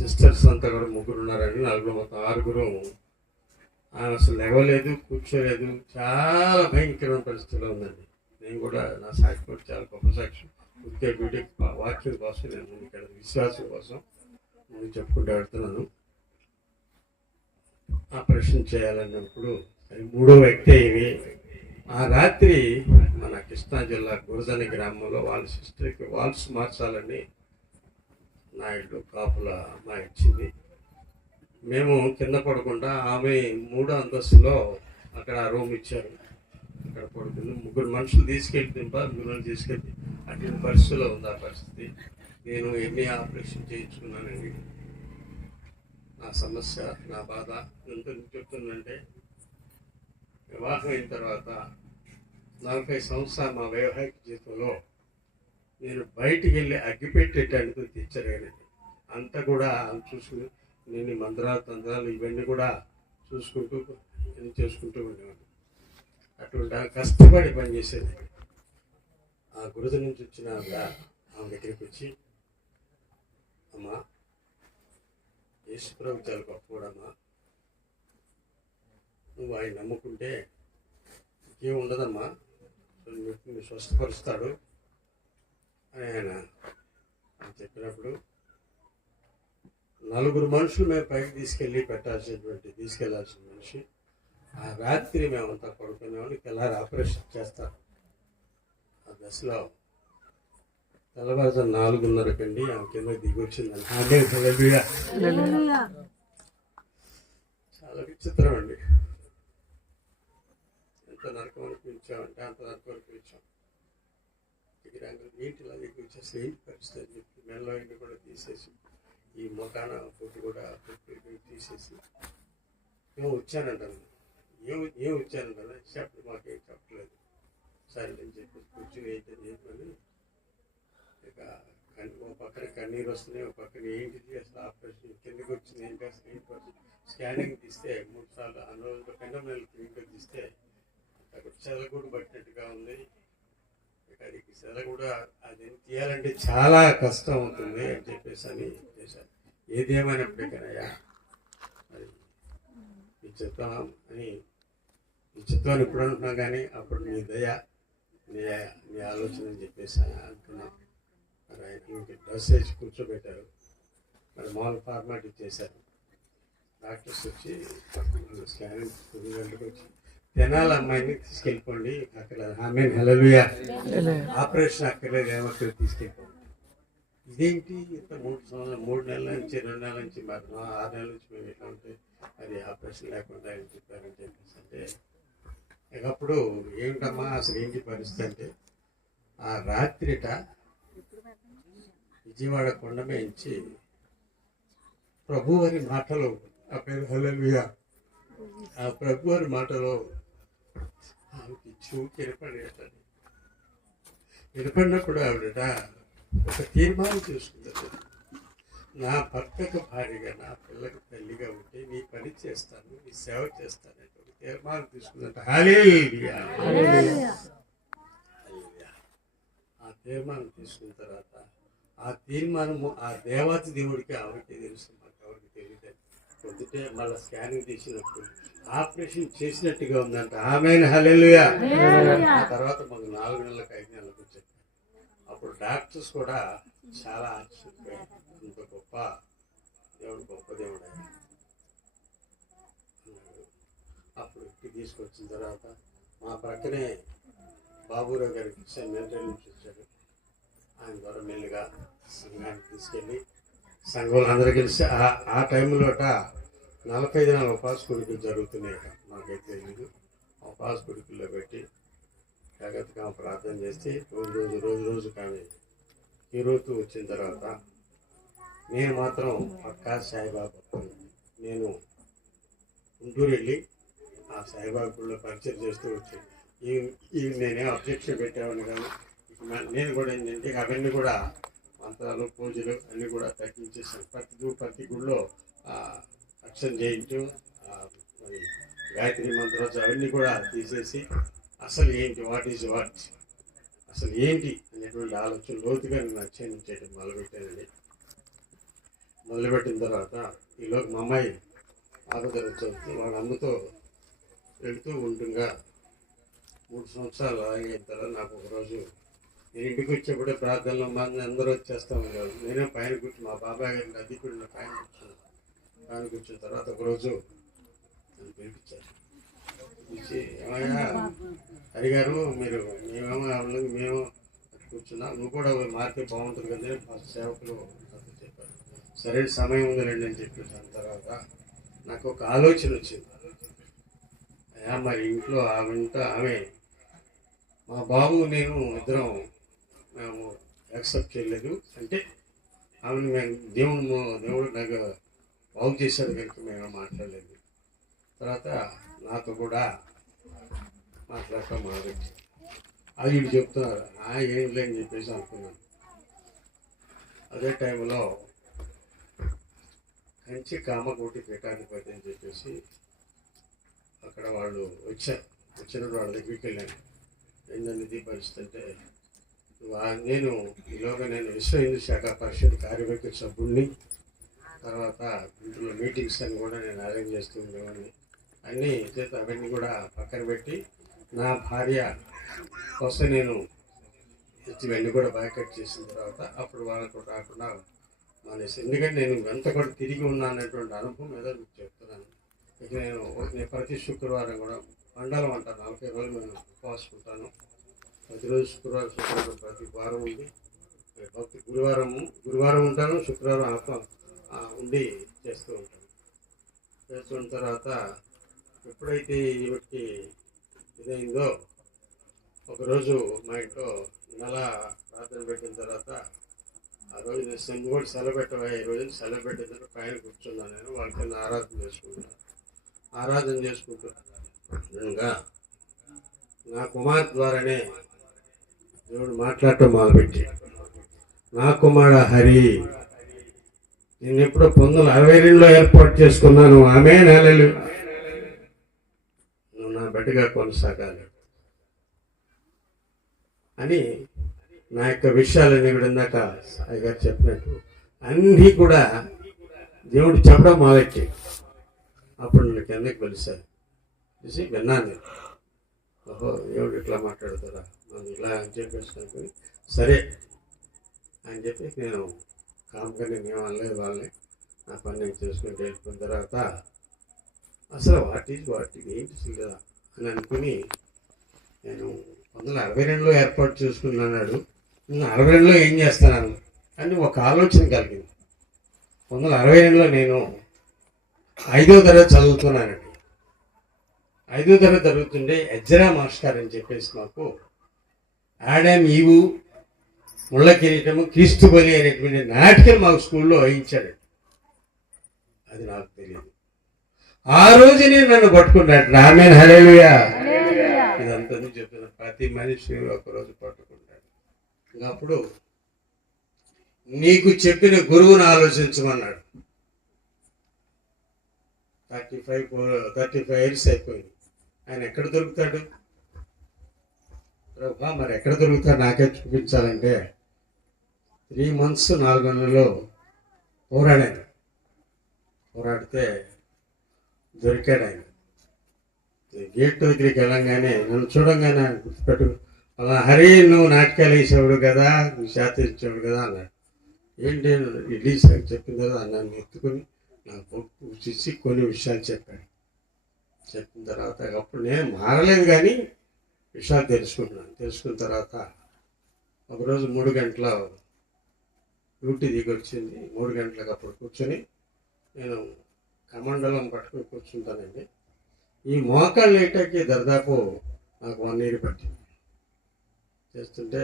Sisters అంతా కూడా ముగ్గురు ఉన్నారండి, నలుగురు మొత్తం ఆరుగురు. ఆమె అసలు లేవలేదు, కూర్చోలేదు, చాలా భయంకరమైన పరిస్థితిలో ఉందండి. నేను కూడా నా సాక్షి కూడా చాలా గొప్ప సాక్షి. ఉద్యోగ డ్యూటీ వాక్యం కోసం నేను ఇక్కడ విశ్వాసం కోసం నేను చెప్పుకుంటూ వెళ్తున్నాను. ఆపరేషన్ చేయాలన్నప్పుడు అది మూడో వ్యక్తి ఇవి. ఆ రాత్రి మన కృష్ణా జిల్లా గురజాని గ్రామంలో వాళ్ళ సిస్టర్కి వాల్స్ మార్చాలని నాయుడు కాపుల అమ్మాయి ఇచ్చింది. మేము కింద పడకుండా ఆమె మూడో అంతస్తులో అక్కడ రూమ్ ఇచ్చారు, అక్కడ పడుకుంది. ముగ్గురు మనుషులు తీసుకెళ్తే ముగ్గురు తీసుకెళ్తే అటు పరిస్థితిలో ఉంది ఆ పరిస్థితి. నేను ఎన్ని ఆపరేషన్ చేయించుకున్నానండి. నా సమస్య, నా బాధ ఎంత చెప్తుందంటే, వివాహం అయిన తర్వాత 40 సంవత్సరాలు మా వైవాహిక జీవితంలో నేను బయటికి వెళ్ళి అగ్గిపెట్టేటానికి తెచ్చలేనండి. అంతా కూడా చూసుకుని నేను మంత్రాలు తంత్రాలు ఇవన్నీ కూడా చూసుకుంటూ చేసుకుంటూ ఉండేవాడిని. అటువంటి కష్టపడి పనిచేసేది. ఆ గురుజు నుంచి వచ్చిన ఆమె దగ్గరికి వచ్చి, అమ్మా యేసుప్రభు చాలా గొప్పవాడమ్మా, నువ్వు ఆయన నమ్ముకుంటే ఇంకేం ఉండదమ్మా, నువ్వు స్వస్థపరుస్తాడు అని ఆయన చెప్పినప్పుడు, నలుగురు మనుషులు మేము పైకి తీసుకెళ్లాల్సిన మనిషి ఆ రాత్రి మేమంతా పడుకునేవాడిని. తెల్లారి ఆపరేషన్ చేస్తారు. ఆ దశలో తెల్లవారుజాము 4:30 ఆమె కింద దిగి వచ్చిందని. చాలా విచిత్రం అండి. ఎంత నరకం అనిపించామంటే అంత నరకం అనిపించాం. ఏంటి ఇలా దిగి వచ్చేసి ఏంటి పరిస్థితి అని చెప్పి మెల్లో ఇంటి కూడా తీసేసి, ఈ మొకాన పొట్టు కూడా తీసేసి ఏమో వచ్చానంటాను. ఏం వచ్చానంటాను చెప్పి మాకేం చెప్పలేదు. సరే అని చెప్పేసి కూర్చుని ఏంటని చెప్పని ఇక ఒక పక్కన కన్నీరు వస్తున్నాయి, ఒక పక్కన ఏంటిది అసలు ఆపరేషన్ కిందకి వచ్చింది ఏంటి అసలు ఏంటి. స్కానింగ్ తీస్తే 3 సార్లు అందులో పెండం నెలలు క్లినికల్ తీస్తే అక్కడ చెదగూడు పట్టినట్టుగా ఉంది. ఇక అది సెల కూడా అది తీయాలంటే చాలా కష్టం అవుతుంది అని చెప్పేసి అని చేశారు. ఏదేమైనప్పటికైనా అది నీ చిత్తం అని, నీ చిత్తాన్ని ఇప్పుడు అంటున్నాం కానీ అప్పుడు నీ దయ నీ ఆలోచన అని చెప్పేసి అంటున్నాం. మరి ఆయనకి డ్రెస్ వేసి కూర్చోబెట్టారు. మరి మామూలు ఫార్మాలిటీ చేశారు. డాక్టర్స్ వచ్చి స్కానింగ్ 9 గంటలకు వచ్చి తెనాలి అమ్మాయిని తీసుకెళ్ళిపోండి, అక్కడ ఆమె హల్లెలూయా ఆపరేషన్ అక్కర్లేదు, ఏమక్కడ తీసుకెళ్ళిపోండి. ఇదేంటి ఇంత 3 నెలల నుంచి 2 నెలల నుంచి మరి 6 నెలల నుంచి మేము ఎట్లా ఉంటే అది ఆపరేషన్ లేకుండా ఆయన చెప్పారని చెప్పేసి అంటే, ఇకప్పుడు ఏమిటమ్మా అసలు ఏంటి పరిస్థితి అంటే, ఆ రాత్రిట విజయవాడ కొండ మేంచి ప్రభువారి మాటలు, ఆ పేరు హల్లెలూయా, ఆ ప్రభువారి మాటలో ఆమెకి చూకి వినపడినప్పుడు ఆవిడట ఒక తీర్మానం చేసుకుంటారు. నా భర్తకు భార్యగా, నా పిల్లకి తల్లిగా ఉంటే నీ పని చేస్తాను, నీ సేవ చేస్తాను ఒక తీర్మానం తీసుకుందంట. హల్లెలూయా. ఆ తీర్మానం తీసుకున్న తర్వాత ఆ తీర్మానము ఆ దేవాతి దేవుడికి ఆవిడకి తెలుసు, మాకు ఎవరికి తెలియదు. పొద్దుటే మళ్ళీ స్కానింగ్ తీసినప్పుడు ఆపరేషన్ చేసినట్టుగా ఉందంట. ఆమేన్ హల్లెలూయా. ఆ తర్వాత మాకు 4 నెలలకు 5 నెలలకు చెప్పారు. అప్పుడు డాక్టర్స్ కూడా చాలా ఆశ్చర్యపోయారు. ఇంత గొప్ప దేవుడు, గొప్ప దేవుడు ఆయన అన్నాడు. అప్పుడు ఇంటికి తీసుకొచ్చిన తర్వాత మా ప్రక్కనే బాబురావు గారికి మెంటల్ నుంచి వచ్చాడు. ఆయన ద్వారా మెల్లిగా సంఘానికి తీసుకెళ్ళి సంఘంలో అందరూ కలిసి ఆ టైంలోట 45 దినాల ఉపాస కొడుకులు జరుగుతున్నాయి. మాకైతే తెలియదు. ఉపాస కొడుకుల్లో పెట్టి జాగ్రత్తగా ప్రార్థన చేస్తే రోజు కానీ ఈరోజు వచ్చిన తర్వాత నేను మాత్రం పక్కా సాయిబాబా, నేను గుంటూరు వెళ్ళి ఆ సాయిబాబా గుడిలో పరిచయం చేస్తూ వచ్చాను. ఈ నేనే అబ్జెక్షన్ పెట్టేవాడిని కానీ నేను కూడా ఏంటంటే అవన్నీ కూడా మంత్రాలు పూజలు అన్నీ కూడా తగ్గించేసాను. ప్రతి గుడిలో అక్షరం చేయించు, మరి గాయత్రి మంత్రాలు అవన్నీ కూడా తీసేసి అసలు ఏంటి, వాట్ ఈజ్ వాట్, అసలు ఏంటి అనేటువంటి ఆలోచన లోతుగా నేను అధ్యయనం చేయడం మొదలుపెట్టానండి. మొదలుపెట్టిన తర్వాత ఈలోకి మా అమ్మాయి ఆపదలు చదువుతుంది. వాళ్ళ అమ్మతో వెళుతూ ఉంటుండగా 3 సంవత్సరాలు అయిన తర్వాత నాకు ఒకరోజు నేను ఇంటికి వచ్చేప్పుడే ప్రార్థనలో మంది అందరూ వచ్చేస్తా ఉండేవాళ్ళు. నేనే పైన కూర్చుని మా బాబాయ్ గారిని అద్దెకుడిన పైన కూర్చున్న తర్వాత ఒకరోజు నన్ను పిలిపించారు. పిలిచి ఏమయ్యా అడిగారు, మేము కూర్చున్నా, నువ్వు కూడా మారితే బాగుంటుంది కదా ఫస్ట్ సేవకులు చెప్పారు. సరైన సమయం ఉందిలేండి అని చెప్పి దాని తర్వాత నాకు ఒక ఆలోచన వచ్చింది. అయ్యా మరి ఇంట్లో ఆమె మా బాబు నేను ఇద్దరం మేము యాక్సెప్ట్ చేయలేదు, అంటే ఆమెను మేము దేవుడు నాకు బాగు చేశాడు కనుక మేము మాట్లాడలేదు. తర్వాత నాతో కూడా మాట్లాడటం మొదలెట్టి అది వీడు చెప్తున్నారు, ఏం లేని చెప్పేసి అనుకున్నాను. అదే టైంలో కంచి కామకోటి పీఠాధిపతి అని చెప్పేసి అక్కడ వాళ్ళు వచ్చినప్పుడు వాళ్ళ దగ్గరికి వెళ్ళాను. ఏంటనేది పరిస్థితి అంటే, నేను ఈలోగా నేను విశ్వ హిందూ శాఖ పరిషత్ కార్యవర్గ సభ్యుడిని, తర్వాత ఇంట్లో మీటింగ్స్ అని కూడా నేను అరేంజ్ చేస్తూ ఉండేవాడిని. అన్నీ చేత అవన్నీ కూడా పక్కన పెట్టి నా భార్య కోసం నేను ఇవన్నీ కూడా బ్యాకట్ చేసిన తర్వాత అప్పుడు వాళ్ళకు రాకుండా మానేసి, ఎందుకంటే నేను ఎంత కూడా తిరిగి ఉన్నా అన్నటువంటి అనుభవం మీద మీకు చెప్తున్నాను. ఇక నేను ప్రతి శుక్రవారం కూడా మండలం అంటాను, 40 రోజులు నేను ఉపవాసుకుంటాను. ప్రతిరోజు శుక్రవారం ప్రతి వారం ఉంది. భక్తి గురువారం ఉంటాను, శుక్రవారం ఉండి చేస్తూ ఉంటాను. చేస్తున్న తర్వాత ఎప్పుడైతే ఈమెకి ఇదైందో, ఒకరోజు మా ఇంట్లో నెల ప్రార్థన పెట్టిన తర్వాత ఆ రోజు నేను సెంగుడు సెలవు పెట్టవా, ఈ రోజు సెలవు పెట్టిన తర్వాత పైన కూర్చున్నాను. నేను వాళ్ళ కింద ఆరాధన చేసుకుంటున్నాగా నా కుమార్ ద్వారానే దేవుడు మాట్లాడటం మొదలుపెట్టి, నా కుమార హరి నేను ఎప్పుడో 1962లో ఏర్పాటు చేసుకున్నాను, ఆమె నెలలు నువ్వు నా బిడ్డగా కొనసాగాలి అని నా యొక్క విషయాలన్నీ కూడా ఇందాక సాయి గారు చెప్పినట్టు అన్నీ కూడా దేవుడు చెప్పడం మొదలెట్టి అప్పుడు నేను కిందకి పిలిచాను. చూసి విన్నాను, ఓహో దేవుడు ఇట్లా మాట్లాడతారా మనం ఇట్లా అని చెప్పేసి సరే అని చెప్పి నేను కామ్గా మేము అనలేదు. వాళ్ళని నా పని నేను చేసుకుంటూ వెళ్ళిపోయిన తర్వాత అసలు వాటి ఏంటి కదా అని అనుకుని, నేను 1962లో ఏర్పాటు చేసుకున్నాడు, నేను 62లో ఏం చేస్తున్నాను అని ఒక ఆలోచన కలిగింది. 1962లో నేను 5వ తరగతి చదువుతున్నానండి. 5వ తరగతి చదువుతుంటే ఎజ్రా మాస్టర్ అని చెప్పేసి మాకు ఆడామ్ ఈవు ముళ్ళ కిరీటము క్రీస్తు బలి అనేటువంటి నాటికలు మాకు స్కూల్లో వేయించాడు. అది నాకు తెలియదు. ఆ రోజునే నన్ను పట్టుకున్నాడు. ఆమేన్ హల్లెలూయా. ఇదంతా చెప్తున్నా, ప్రతి మనిషి ఒకరోజు పట్టుకుంటాడు. ఇంకా అప్పుడు నీకు చెప్పిన గురువును ఆలోచించమన్నాడు. 35 ఇయర్స్ అయిపోయింది. ఆయన ఎక్కడ దొరుకుతాడు? మరి ఎక్కడ దొరుకుతాడు నాకే చూపించాలంటే 3 months 4 నెలల్లో పోరాడితే దొరికాడు ఆయన. గేట్ దగ్గరికి వెళ్ళంగానే నన్ను చూడంగానే గుర్తుపెట్టు, అలా హరి నువ్వు నాటకాలు వేసేవాడు కదా, నువ్వు శాస్త్రించేవాడు కదా అన్నాడు. ఏంటి ఇడ్లీ చెప్పిన తర్వాత నన్ను ఎత్తుకుని నాకు చూసి కొన్ని విషయాలు చెప్పాడు. చెప్పిన తర్వాత అప్పుడు నేను మారలేదు కానీ విషయాలు తెలుసుకున్న తర్వాత ఒకరోజు 3 గంటల డ్యూటీ దిగి వచ్చింది. 3 గంటలకు అప్పుడు కూర్చొని నేను కమండలం పట్టుకుని కూర్చుంటానండి. ఈ మోకాళ్ళు వేయటానికి దాదాపు నాకు 1 year పట్టింది. చేస్తుంటే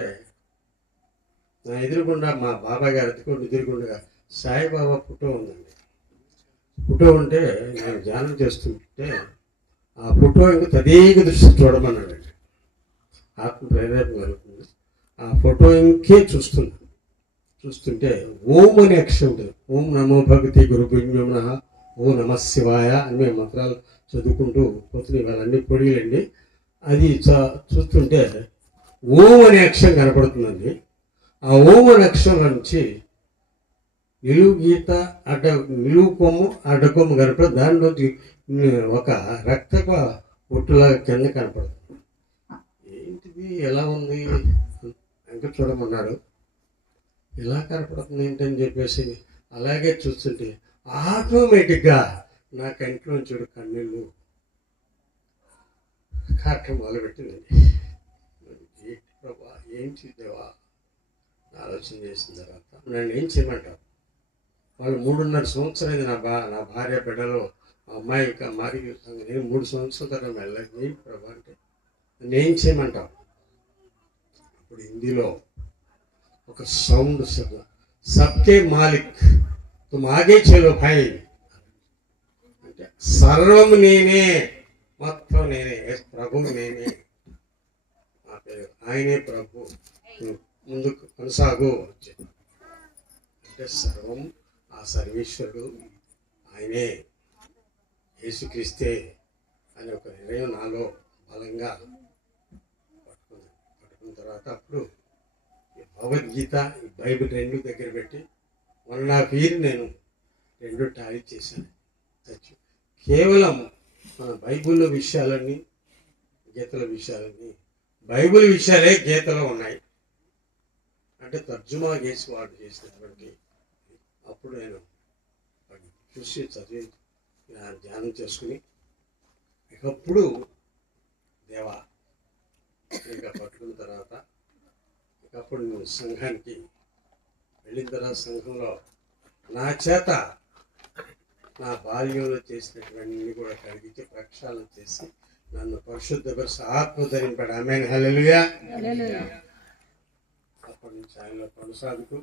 నా ఎదురుగుండా మా బాబాయ్ గారి ఎదురుగుండగా సాయిబాబా ఫోటో ఉందండి. ఫోటో ఉంటే నేను ధ్యానం చేస్తుంటే ఆ ఫోటో ఇంకా తదేక దృష్టి చూడమన్నాడండి. ఆత్మ ప్రేరేపణ కలుగుతుంది. ఆ ఫోటో ఇంకే చూస్తుంటే ఓం అనే అక్షరం ఉంటుంది. ఓం నమో భగవతి గురుభ్యో నమః, ఓం నమః శివాయ అని మేము మంత్రాలు చదువుకుంటూ పోతున్నాయి. వాళ్ళన్నీ పొడిలండి. అది చూస్తుంటే ఓం అనే అక్షరం కనపడుతుందండి. ఆ ఓం అనే అక్షరం నుంచి నిలువు గీత నిలువు కొమ్ము అడ్డకొమ్ము కనపడదు. దాంట్లో ఒక రక్తపు పొట్టులాగా కింద కనపడుతుంది. ఏంటిది ఎలా ఉంది ఇంకా చూడమన్నాడు. ఇలా కనపడుతుంది ఏంటని చెప్పేసి అలాగే చూస్తుంటే ఆటోమేటిక్గా నా కంట్లో చూడు కన్నీళ్ళు కాటం మొదలుపెట్టిందండి. ఏంటి ప్రభా, ఏంటి దేవా ఆలోచన చేసిన తర్వాత నన్ను ఏం చేయమంటావు? వాళ్ళు 3.5 సంవత్సరాలు నా భార్య బిడ్డలు అమ్మాయి మరి నేను 3 సంవత్సరాల తర్వాత వెళ్ళలేదు. ఏంటి ప్రభా అంటే నన్ను ఏం చేయమంటావు? ఇప్పుడు హిందీలో ఒక సౌండ్ సబ్కే మాలిక్ తుమ్ ఆగే చలో భాయ్ అంటే సర్వం నేనే, మొత్తం నేనే, ప్రభు నేనే, నా పేరు ఆయనే ప్రభు, ముందుకు కొనసాగు అంటే సర్వం ఆ సర్వేశ్వరుడు ఆయనే, యేసుక్రీస్తే అనే ఒక నిర్ణయం నాలో బలంగా పట్టుకున్న తర్వాత అప్పుడు భగవద్గీత ఈ బైబిల్ 2 దగ్గర పెట్టి 1.5 year నేను 2 టాలీ చేశాను. కేవలం మన బైబిల్లో విషయాలన్నీ గీతల విషయాలన్నీ బైబిల్ విషయాలే గీతలో ఉన్నాయి అంటే తర్జుమా చేసి వాడు చేసినటువంటి అప్పుడు నేను చూసి చదివి ధ్యానం చేసుకుని ఇకప్పుడు దేవా ఇంకా పట్టుకున్న తర్వాత అప్పుడు నేను సంఘానికి వెళ్ళిన తర్వాత సంఘంలో నా చేత నా బాల్యంలో చేసినటువంటి కూడా కడిగితే ప్రక్షాళన చేసి నన్ను పరిశుద్ధపరిచి ఆత్మ ధరింపాడు. ఆమేన్, హల్లెలూయా. అప్పటి నుంచి ఆయనలో కొనసాగుతూ